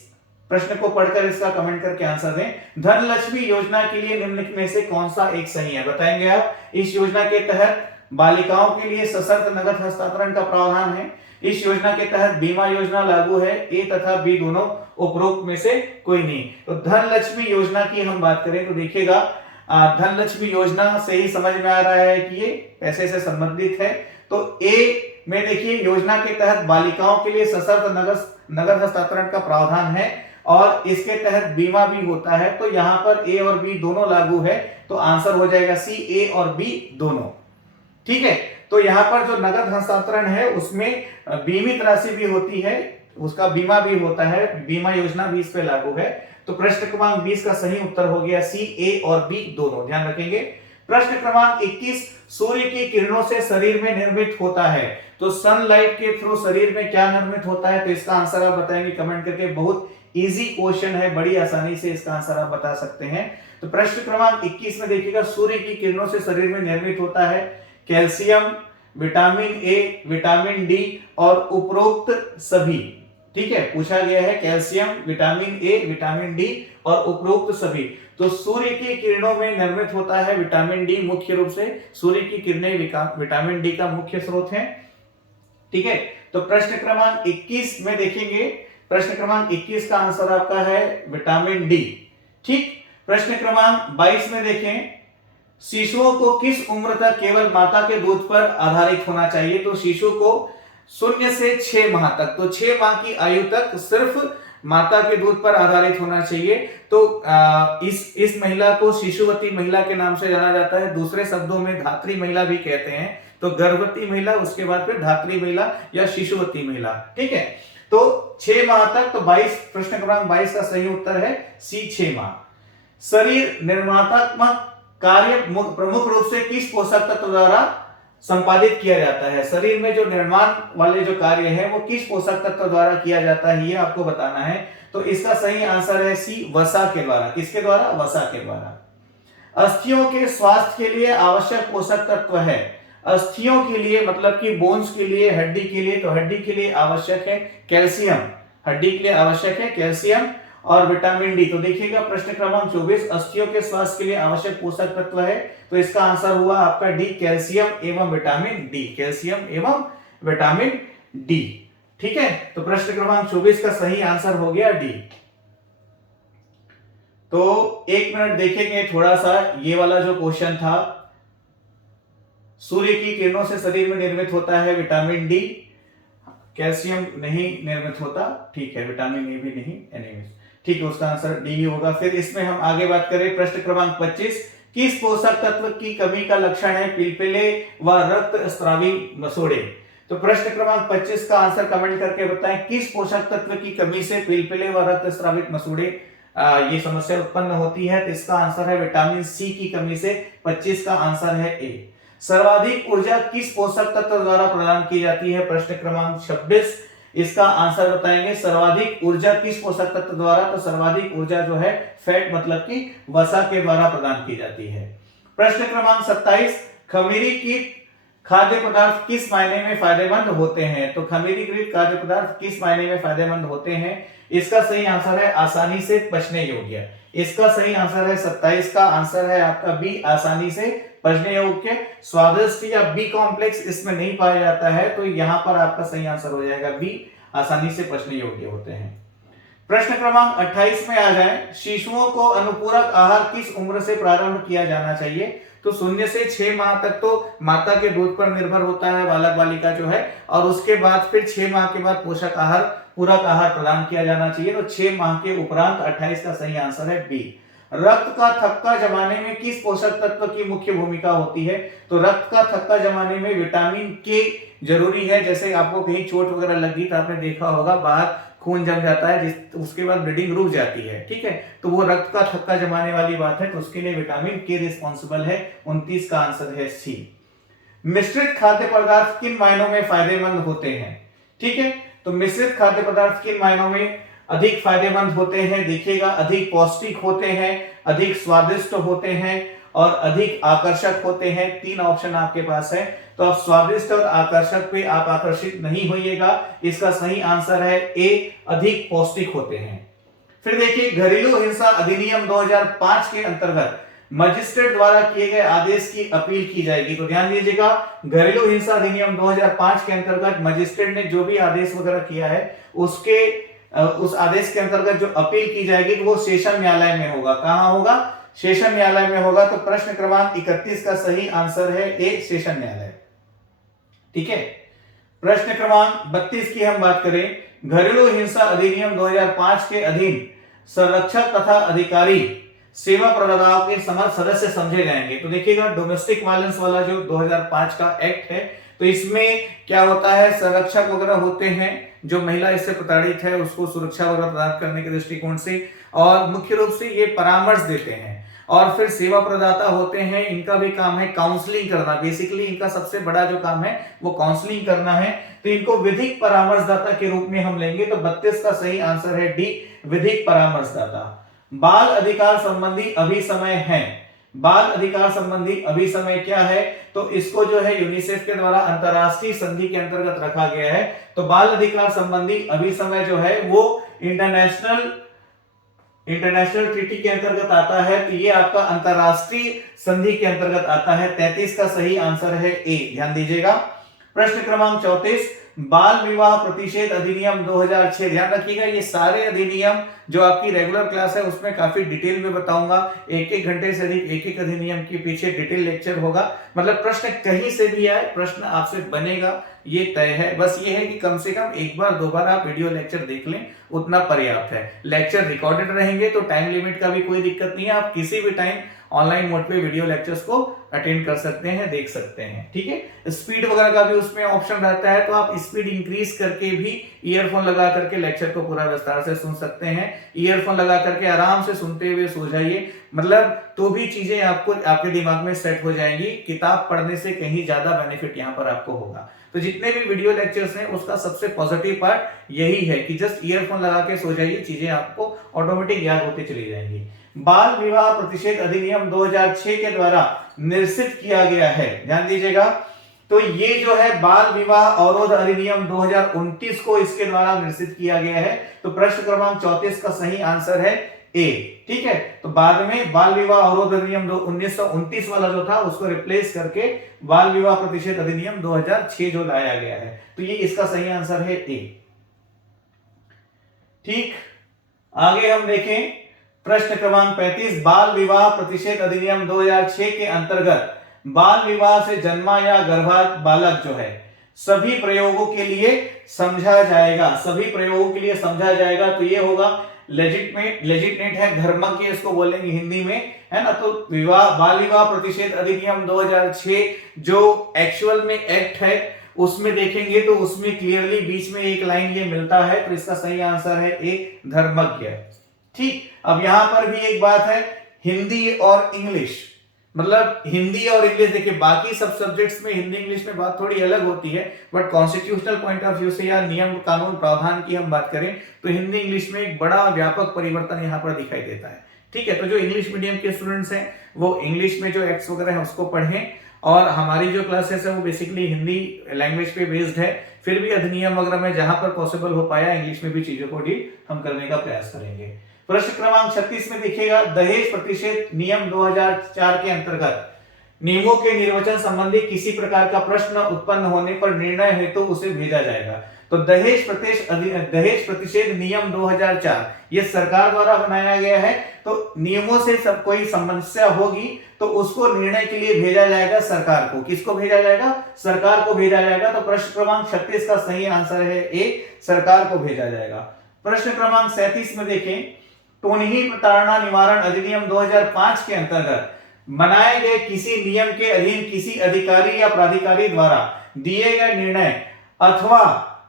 प्रश्न को पढ़कर इसका कमेंट करके आंसर दें। धनलक्ष्मी योजना के लिए निम्नलिखित में से कौन सा एक सही है, बताएंगे आप। इस योजना के तहत बालिकाओं के लिए सशर्त नगद हस्तांतरण का प्रावधान है। इस योजना के तहत बीमा योजना लागू है, ए तथा बी दोनों, उपरोक्त में से कोई नहीं। तो धनलक्ष्मी योजना की हम बात करें तो देखिएगा, धनलक्ष्मी योजना से ही समझ में आ रहा है कि ये पैसे से संबंधित है। तो ए में देखिए, योजना के तहत बालिकाओं के लिए सशर्त नगद हस्तांतरण का प्रावधान है और इसके तहत बीमा भी होता है। तो यहां पर ए और बी दोनों लागू है, तो आंसर हो जाएगा सी, ए और बी दोनों, ठीक है। तो यहां पर जो नगद हस्तांतरण है उसमें बीमित राशि भी होती है, उसका बीमा भी होता है, बीमा योजना भी इस पे लागू है। तो प्रश्न क्रमांक 20 का सही उत्तर हो गया सी, ए और बी दोनों, ध्यान रखेंगे। प्रश्न क्रमांक 21, सूर्य की किरणों से शरीर में निर्मित होता है। तो सनलाइट के थ्रू शरीर में क्या निर्मित होता है? तो इसका आंसर आप बताएंगे कमेंट करके। बहुत इजी क्वेश्चन है, बड़ी आसानी से इसका आंसर आप बता सकते हैं। तो प्रश्न क्रमांक 21 में देखिएगा, सूर्य की किरणों से शरीर में निर्मित होता है calcium, vitamin A, vitamin D और उपरोक्त सभी, ठीक है। पूछा गया है calcium, vitamin A, vitamin D और उपरोक्त सभी। तो सूर्य की किरणों में निर्मित होता है विटामिन डी, मुख्य रूप से सूर्य की किरणें विटामिन डी का मुख्य स्रोत है, ठीक है। तो प्रश्न क्रमांक 21 में देखेंगे, प्रश्न क्रमांक 21 का आंसर आपका है विटामिन डी, ठीक। प्रश्न क्रमांक 22 में देखें, शिशुओं को किस उम्र तक केवल माता के दूध पर आधारित होना चाहिए? तो शिशु को 0 से 6 माह तक, तो 6 माह की आयु तक सिर्फ माता के दूध पर आधारित होना चाहिए। तो इस महिला को शिशुवती महिला के नाम से जाना जाता है, दूसरे शब्दों में धात्री महिला भी कहते हैं। तो गर्भवती महिला, उसके बाद फिर धात्री महिला या शिशुवती महिला, ठीक है। तो 6 माह तक, तो 22 प्रश्न क्रमांक 22 का सही उत्तर है सी, 6 माह। शरीर निर्माणात्मक कार्य प्रमुख रूप से किस पोषक तत्व द्वारा संपादित किया जाता है? शरीर में जो निर्माण वाले जो कार्य है वो किस पोषक तत्व द्वारा किया जाता है, ये आपको बताना है। तो इसका सही आंसर है सी, वसा के द्वारा। किसके द्वारा? वसा के द्वारा। अस्थियों के स्वास्थ्य के लिए आवश्यक पोषक तत्व है। अस्थियों के लिए मतलब कि बोन्स के लिए, हड्डी के लिए, तो हड्डी के लिए आवश्यक है कैल्शियम। हड्डी के लिए आवश्यक है कैल्शियम और विटामिन डी। तो देखिएगा प्रश्न क्रमांक 24, अस्थियों के स्वास्थ्य के लिए आवश्यक पोषक तत्व है, तो इसका आंसर हुआ आपका डी, कैल्शियम एवं विटामिन डी। कैल्शियम एवं विटामिन डी, ठीक है। तो प्रश्न क्रमांक 24 का सही आंसर हो गया डी। तो 1 मिनट देखेंगे थोड़ा सा, ये वाला जो क्वेश्चन था, सूर्य की किरणों से शरीर में निर्मित होता है विटामिन डी, कैल्शियम नहीं निर्मित होता, ठीक है, विटामिन ए भी नहीं, एनीवेज, ठीक है, उसका आंसर डी ही होगा। फिर इसमें हम आगे बात करें, प्रश्न क्रमांक 25, किस पोषक तत्व की कमी का लक्षण है पिलपिले व रक्त स्रावी मसूड़े? तो प्रश्न क्रमांक 25 का आंसर कमेंट करके बताएं, किस पोषक तत्व की कमी से पिलपिले व रक्त स्रावित मसूड़े ये समस्या उत्पन्न होती है? तो इसका आंसर है विटामिन सी की कमी से। 25 का आंसर है ए। सर्वाधिक ऊर्जा किस पोषक तत्व द्वारा प्रदान की जाती है? प्रश्न क्रमांक 26, इसका आंसर बताएंगे, सर्वाधिक ऊर्जा किस पोषक तत्व द्वारा? तो सर्वाधिक ऊर्जा जो है फैट मतलब कि वसा के द्वारा प्रदान की जाती है। प्रश्न क्रमांक 27, खमीरी कीट खाद्य पदार्थ किस मायने में फायदेमंद होते हैं? तो खमीरीकृत खाद्य पदार्थ किस मायने में फायदेमंद होते हैं? इसका सही आंसर है आसानी से पचने योग्य। इसका सही आंसर है 27 का आंसर है आपका बी, आसानी से पचने योग्य। स्वादिष्ट या बी कॉम्प्लेक्स इसमें नहीं पाया जाता है, तो यहां पर आपका सही आंसर हो जाएगा बी, आसानी से पचने योग्य होते हैं। प्रश्न क्रमांक 28 में आ जाए, शिशुओं को अनुपूरक आहार किस उम्र से प्रारंभ किया जाना चाहिए? तो 0 से 6 माह तक तो माता के दूध पर निर्भर होता है बालक बालिका जो है, और उसके बाद फिर 6 माह के बाद पोषक आहार, पूरक आहार प्रदान किया जाना चाहिए। तो 6 माह के उपरांत 28 का सही आंसर है बी। रक्त का थक्का जमाने में किस पोषक तत्व की मुख्य भूमिका होती है? तो रक्त का थक्का जमाने में विटामिन के जरूरी है। जैसे आपको कहीं चोट वगैरह लगी तो आपने देखा होगा बाहर खून जम जाता है, उसके बाद ब्लीडिंग रुक जाती है, ठीक है, तो वो रक्त का थक्का जमाने वाली बात है, तो उसके लिए विटामिन के रिस्पॉन्सिबल है। 29 का आंसर है सी। मिश्रित खाद्य पदार्थ किन मायनों में फायदेमंद होते हैं? ठीक है, तो मिश्रित खाद्य पदार्थ किन मायनों में अधिक फायदेमंद होते हैं? देखिएगा, अधिक पौष्टिक होते हैं, अधिक स्वादिष्ट होते हैं और अधिक आकर्षक होते हैं। 3 ऑप्शन आपके पास है, तो अब स्वादिष्ट और आकर्षक पे आप आकर्षित नहीं होइएगा। इसका सही आंसर है ए, अधिक पौष्टिक होते हैं। फिर देखिए, घरेलू हिंसा अधिनियम 2005 के अंतर्गत मजिस्ट्रेट द्वारा किए गए आदेश की अपील की जाएगी। तो ध्यान दीजिएगा, घरेलू हिंसा अधिनियम 2005 के अंतर्गत मजिस्ट्रेट ने जो भी आदेश वगैरह किया है उस आदेश के अंतर्गत जो अपील की जाएगी वो सेशन न्यायालय में होगा। कहां होगा? सेशन न्यायालय में होगा। तो प्रश्न क्रमांक 31 का सही आंसर है ए, सेशन न्यायालय। ठीक है, प्रश्न क्रमांक 32 की हम बात करें, घरेलू हिंसा अधिनियम 2005 के अधीन संरक्षक तथा अधिकारी सेवा प्रदाताओं के समर्थ सदस्य समझे जाएंगे। तो देखिएगा, डोमेस्टिक वायलेंस वाला जो 2005 का एक्ट है, तो इसमें क्या होता है, संरक्षक वगैरह होते हैं, जो महिला इससे प्रताड़ित है उसको सुरक्षा वगैरह प्रदान करने के दृष्टिकोण से, और मुख्य रूप से ये परामर्श देते हैं। और फिर सेवा प्रदाता होते हैं, इनका भी काम है काउंसलिंग करना। बेसिकली इनका सबसे बड़ा जो काम है वो काउंसलिंग करना है, तो इनको विधिक परामर्शदाता के रूप में हम लेंगे। तो 32 का सही आंसर है डी, विधिक परामर्शदाता। बाल अधिकार संबंधी अभिसमय है। बाल अधिकार संबंधी अभिसमय क्या है? तो इसको जो है यूनिसेफ के द्वारा अंतरराष्ट्रीय संधि के अंतर्गत रखा गया है। तो बाल अधिकार संबंधी अभिसमय जो है वो इंटरनेशनल ट्रीटी के अंतर्गत आता है, तो ये आपका अंतरराष्ट्रीय संधि के अंतर्गत आता है। 33 का सही आंसर है ए, ध्यान दीजिएगा। प्रश्न क्रमांक 34, बाल विवाह प्रतिषेध अधिनियम 2006। ध्यान रखिएगा, ये सारे अधिनियम जो आपकी रेगुलर क्लास है उसमें काफी डिटेल में बताऊंगा। एक एक घंटे से अधिक एक एक अधिनियम के पीछे डिटेल लेक्चर होगा। मतलब प्रश्न कहीं से भी आए, प्रश्न आपसे बनेगा, ये तय है। बस ये है कि कम से कम एक बार दो बार आप वीडियो लेक्चर देख लें, उतना पर्याप्त है। लेक्चर रिकॉर्डेड रहेंगे तो टाइम लिमिट का भी कोई दिक्कत नहीं है, आप किसी भी टाइम ऑनलाइन मोड पे वीडियो लेक्चर्स को अटेंड कर सकते हैं, देख सकते हैं। ठीक है, स्पीड वगैरह का भी उसमें ऑप्शन रहता है, तो आप स्पीड इंक्रीज करके भी ईयरफोन लगा करके लेक्चर को पूरा विस्तार से सुन सकते हैं। ईयरफोन लगा करके आराम से सुनते हुए सो जाइए, मतलब तो भी चीजें आपको आपके दिमाग में सेट हो जाएंगी। किताब पढ़ने से कहीं ज्यादा बेनिफिट यहाँ पर आपको होगा। तो जितने भी वीडियो लेक्चर्स हैं उसका सबसे पॉजिटिव पार्ट यही है कि जस्ट ईयरफोन लगा के सो जाइए, चीजें आपको ऑटोमेटिक याद होती चली जाएंगी। बाल विवाह प्रतिषेध अधिनियम 2006 के द्वारा निर्सित किया गया है, ध्यान दीजिएगा। तो ये जो है बाल विवाह अवरोध अधिनियम 2029 को इसके द्वारा निर्सित किया गया है। तो प्रश्न क्रमांक 34 का सही आंसर है ए। ठीक है, तो बाद में बाल विवाह अवरोध अधिनियम 1929 वाला जो था उसको रिप्लेस करके बाल विवाह प्रतिषेध अधिनियम 2006 जो लाया गया है, तो ये इसका सही आंसर है ए। ठीक, आगे हम देखें प्रश्न क्रमांक 35, बाल विवाह प्रतिषेध अधिनियम 2006 के अंतर्गत बाल विवाह से जन्मा या गर्भजात बालक जो है सभी प्रयोगों के लिए समझा जाएगा, सभी प्रयोगों के लिए समझा जाएगा। तो ये होगा लेजिटमेट है, धर्मज्ञ इसको बोलेंगे हिंदी में, है ना। तो विवाह बाल विवाह प्रतिषेध अधिनियम 2006 जो एक्चुअल में एक्ट है उसमें देखेंगे तो उसमें क्लियरली बीच में एक लाइन ये मिलता है, तो इसका सही आंसर है ए, धर्मज्ञ। ठीक, अब यहां पर भी एक बात है, हिंदी और इंग्लिश, मतलब हिंदी और इंग्लिश, देखिए बाकी सब सब्जेक्ट्स में हिंदी इंग्लिश में बात थोड़ी अलग होती है, but constitutional point of view से या नियम कानून प्रावधान की हम बात करें तो हिंदी इंग्लिश में एक बड़ा व्यापक परिवर्तन यहाँ पर दिखाई देता है। ठीक है, तो जो इंग्लिश मीडियम के स्टूडेंट्स हैं वो इंग्लिश में जो एक्ट्स वगैरह है उसको पढ़ें, और हमारी जो क्लासेस है वो बेसिकली हिंदी लैंग्वेज पे बेस्ड है। फिर भी अधिनियम वगैरह में जहां पर पॉसिबल हो पाया इंग्लिश में भी चीजों को डील हम करने का प्रयास करेंगे। प्रश्न क्रमांक 36 में देखिएगा, दहेज प्रतिषेध नियम 2004 के अंतर्गत नियमों के निर्वचन संबंधी किसी प्रकार का प्रश्न उत्पन्न होने पर निर्णय हेतु उसे भेजा जाएगा। तो दहेज प्रतिषेध नियम 2004 ये सरकार द्वारा बनाया गया है। तो नियमों से सब कोई समस्या होगी तो उसको निर्णय के लिए भेजा जाएगा सरकार को। किसको भेजा जाएगा? सरकार को भेजा जाएगा। तो प्रश्न क्रमांक 36 का सही आंसर है ए, सरकार को भेजा जाएगा। प्रश्न क्रमांक 37 में देखें, टोनही प्रताड़ना निवारण अधिनियम 2005 के अंतर्गत बनाए गए किसी नियम के अधीन किसी अधिकारी या प्राधिकारी द्वारा दिए गए निर्णय अथवा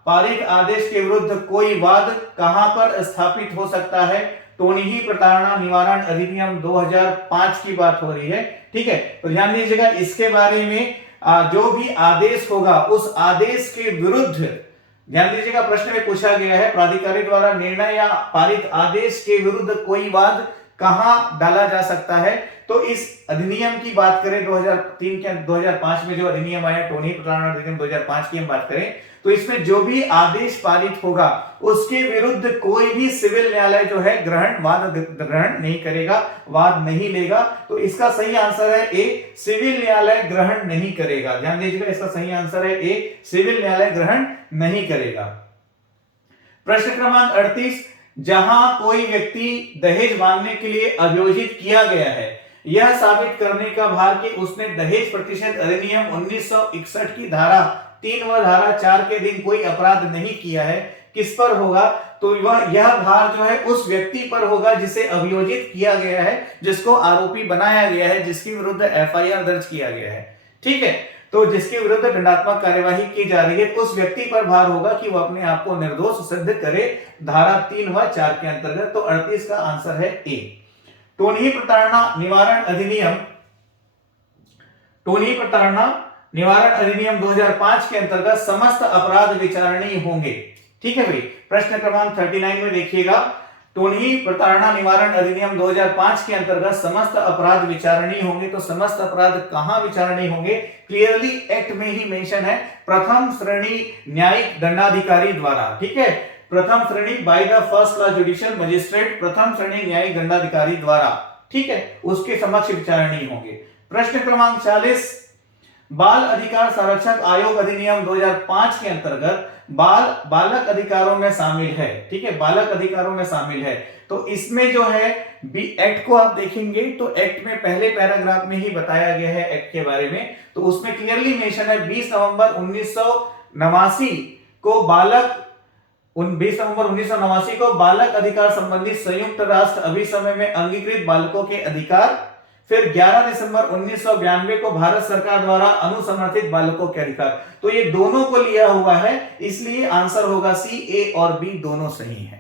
पारित आदेश के विरुद्ध कोई वाद कहां पर स्थापित हो सकता है? टोनही प्रताड़ना निवारण अधिनियम 2005 की बात हो रही है। ठीक है, तो ध्यान दीजिएगा, इसके बारे में जो भी आदेश होगा उस आदेश के विरुद्ध, ध्यान दीजिएगा प्रश्न में पूछा गया है प्राधिकारी द्वारा निर्णय या पारित आदेश के विरुद्ध कोई वाद कहां डाला जा सकता है? तो इस अधिनियम की बात करें 2005 में जो अधिनियम आया टोनही प्रताड़ना अधिनियम 2005 की हम बात करें तो इसमें जो भी आदेश पारित होगा उसके विरुद्ध कोई भी सिविल न्यायालय जो है वाद ग्रहण नहीं करेगा, वाद नहीं लेगा। तो इसका सही आंसर है ए, सिविल न्यायालय ग्रहण नहीं करेगा। ध्यान दीजिएगा, इसका सही आंसर है ए, सिविल न्यायालय ग्रहण नहीं करेगा। प्रश्न क्रमांक 38, जहां कोई व्यक्ति दहेज मांगने के लिए अभियोजित किया गया है, यह साबित करने का भार कि उसने दहेज प्रतिषेध अधिनियम 1961 की धारा 3 व धारा 4 के दिन कोई अपराध नहीं किया है, किस पर होगा? तो यह भार जो है उस व्यक्ति पर होगा जिसे अभियोजित किया गया है, जिसको आरोपी बनाया गया है, जिसके विरुद्ध एफआईआर दर्ज किया गया है। ठीक है, तो जिसके विरुद्ध दंडात्मक कार्यवाही की जा रही है उस व्यक्ति पर भार होगा कि वह अपने आप को निर्दोष सिद्ध करे, धारा 3 व 4 के अंतर्गत। तो 38 का आंसर है ए। टोनही प्रताड़ना निवारण अधिनियम 2005 के अंतर्गत समस्त अपराध विचारणीय होंगे। ठीक है भाई, प्रश्न क्रमांक 39 में देखिएगा, टोनही प्रताड़ना निवारण अधिनियम 2005 के अंतर्गत समस्त अपराध विचारणीय होंगे। तो समस्त अपराध कहां विचारणीय होंगे? क्लियरली एक्ट में ही मेंशन है, प्रथम श्रेणी न्यायिक दंडाधिकारी द्वारा। ठीक है, प्रथम श्रेणी by the first class judicial magistrate, प्रथम श्रेणी न्यायिक दंडाधिकारी द्वारा, ठीक है, उसके समक्ष विचारणीय होंगे। प्रश्न क्रमांक 40, बाल अधिकार संरक्षक आयोग अधिनियम 2005 के अंतर्गत बालक अधिकारों में शामिल है। ठीक है, बालक अधिकारों में शामिल है। तो इसमें जो है बी एक्ट को आप देखेंगे तो एक्ट में पहले पैराग्राफ में ही बताया गया है एक्ट के बारे में। तो उसमें क्लियरली मेंशन है 20 नवंबर 1989 को बालक अधिकार संबंधी संयुक्त राष्ट्र अभिसमय में अंगीकृत बालकों के अधिकार, फिर 11 दिसंबर 1992 को भारत सरकार द्वारा अनुसमर्थित बालकों के अधिकार। तो ये दोनों को लिया हुआ है, इसलिए आंसर होगा सी, ए और बी दोनों सही है।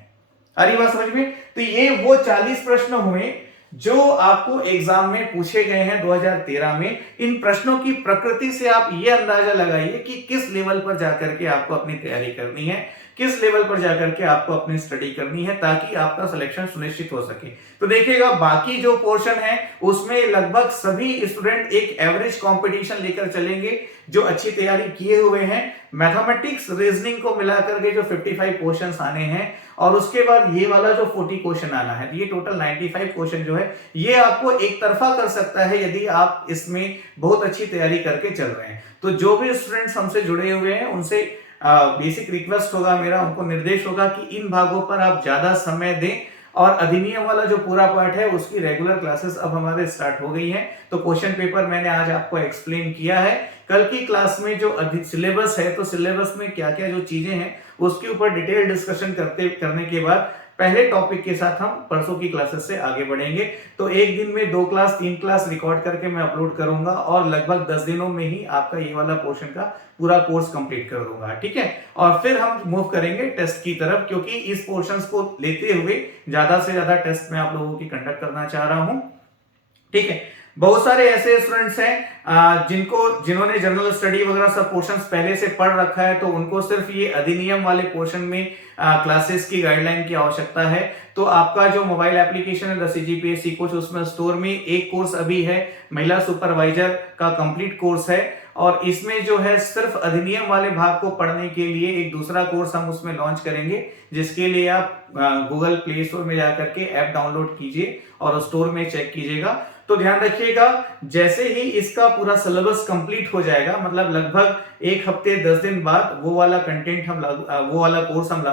आ रही बात समझ में? तो ये वो 40 प्रश्न हुए जो आपको एग्जाम में पूछे गए हैं 2013 में। इन प्रश्नों की प्रकृति से आप ये अंदाजा लगाइए कि किस लेवल पर जाकर के आपको अपनी तैयारी करनी है, किस लेवल पर जाकर के आपको अपनी स्टडी करनी है, ताकि आपका सिलेक्शन सुनिश्चित हो सके। तो देखिएगा बाकी जो पोर्शन है उसमें लगभग सभी स्टूडेंट एक एवरेज कंपटीशन लेकर चलेंगे जो अच्छी तैयारी किए हुए हैं। मैथमेटिक्स रीजनिंग को मिलाकर के जो 55 क्वेश्चंस आने हैं और उसके बाद ये वाला जो 40 क्वेश्चन आना है, ये टोटल 95 क्वेश्चन जो है ये आपको एक तरफा कर सकता है यदि आप इसमें बहुत अच्छी तैयारी करके चल रहे हैं। तो जो भी स्टूडेंट्स हमसे जुड़े हुए हैं उनसे बेसिक रिक्वेस्ट होगा मेरा, उनको निर्देश होगा कि इन भागों पर आप ज्यादा समय दें। और अधिनियम वाला जो पूरा पार्ट है उसकी रेगुलर क्लासेस अब हमारे स्टार्ट हो गई हैं। तो क्वेश्चन पेपर मैंने आज आपको एक्सप्लेन किया है। कल की क्लास में जो सिलेबस है, तो सिलेबस में क्या क्या जो चीजें हैं उसके ऊपर डिटेल डिस्कशन करने के बाद पहले टॉपिक के साथ हम परसों की क्लासेस से आगे बढ़ेंगे। तो एक दिन में 2 क्लास 3 क्लास रिकॉर्ड करके मैं अपलोड करूंगा और लगभग 10 दिनों में ही आपका ये वाला पोर्शन का पूरा कोर्स कंप्लीट कर दूंगा। ठीक है, और फिर हम मूव करेंगे टेस्ट की तरफ, क्योंकि इस पोर्शंस को लेते हुए ज्यादा से ज्यादा टेस्ट मैं आप लोगों की कंडक्ट करना चाह रहा हूं। ठीक है, बहुत सारे ऐसे स्टूडेंट्स हैं जिन्होंने जनरल स्टडी वगैरह सब पोर्शंस पहले से पढ़ रखा है, तो उनको सिर्फ ये अधिनियम वाले पोर्शन में क्लासेस की गाइडलाइन की आवश्यकता है। तो आपका जो मोबाइल एप्लीकेशन है द CGPSC कोच, उसमें स्टोर में एक कोर्स अभी है, महिला सुपरवाइजर का कंप्लीट कोर्स है। और इसमें जो है सिर्फ अधिनियम वाले भाग को पढ़ने के लिए एक दूसरा कोर्स हम उसमें लॉन्च करेंगे, जिसके लिए आप गूगल प्ले स्टोर में जाकर के ऐप डाउनलोड कीजिए और स्टोर में चेक कीजिएगा। तो ध्यान रखिएगा, जैसे ही इसका पूरा सिलेबस कंप्लीट हो जाएगा, मतलब लगभग 1 हफ्ते 10 दिन बाद वो वाला कंटेंट वो वाला कोर्स हम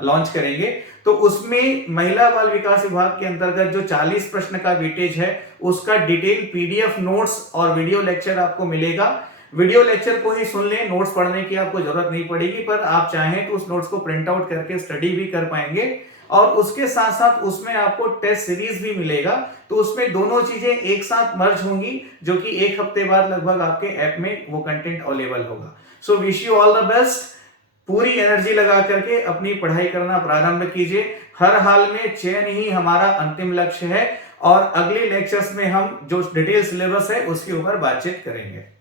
लॉन्च करेंगे। तो उसमें महिला बाल विकास विभाग के अंतर्गत जो 40 प्रश्न का वेटेज है उसका डिटेल PDF नोट्स और वीडियो लेक्चर आपको मिलेगा। वीडियो लेक्चर को ही सुन लें, नोट्स पढ़ने की आपको जरूरत नहीं पड़ेगी, पर आप चाहें तो उस नोट्स को प्रिंट आउट करके स्टडी भी कर पाएंगे। और उसके साथ साथ उसमें आपको टेस्ट सीरीज भी मिलेगा, तो उसमें दोनों चीजें एक साथ मर्ज होंगी, जो कि 1 हफ्ते बाद लगभग आपके ऐप में वो कंटेंट अवेलेबल होगा। So wish you all the best. पूरी एनर्जी लगा करके अपनी पढ़ाई करना प्रारंभ कीजिए। हर हाल में चयन ही हमारा अंतिम लक्ष्य है और अगले लेक्चर्स में हम जो डिटेल सिलेबस है उसके ऊपर बातचीत करेंगे।